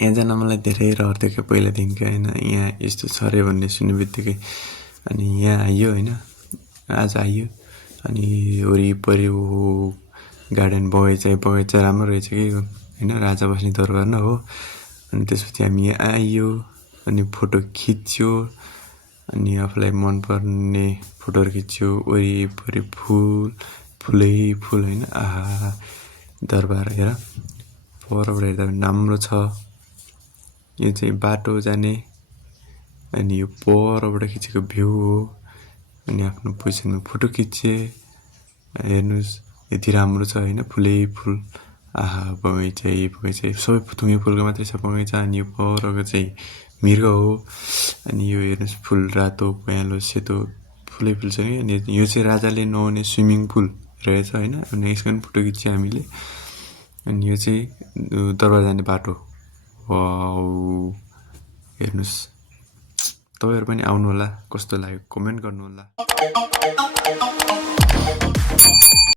यहाँ जान मलाई धेरै रहर थियो क्या पहिलादेखिकै होइन यहाँ यस्तो छ अरे भन्ने सुन्ने बित्तिकै अनि यहाँ आइयो होइन आज आइयो अनि वरिपरि गार्डन बगैँचा राम्रो रहेछ कि होइन राजा बस्ने दरबार न हो अनि त्यसपछि हामी यहाँ आइयो अनि फोटो खिच्यो अनि आफूलाई मनपर्ने फोटोहरू खिच्यो वरिपरि फुलै फुल होइन आहा दरबार हेर परबाट हेर्दा पनि राम्रो छ यो चाहिँ बाटो जाने अनि यो परबाट खिचेको भ्यू हो अनि आफ्नो पोजिसनमा फोटो खिचे हेर्नुहोस् यति राम्रो छ होइन फुलै फुल आहा बगैँचा सबै थुङ्गे फुलको मात्रै छ बगैँचा अनि यो परको चाहिँ मृग हो अनि यो हेर्नुहोस् फुल रातो पहेँलो सेतो फुलै फुल छ कि अनि यो चाहिँ राजाले नुहाउने स्विमिङ पुल रहेछ होइन अनि यसको पनि फोटो खिच्यो हामीले अनि यो चाहिँ दरबार जाने बाटो वाउ हेर्नुहोस् तपाईँहरू पनि आउनु होला कस्तो लाग्यो कमेन्ट गर्नु होला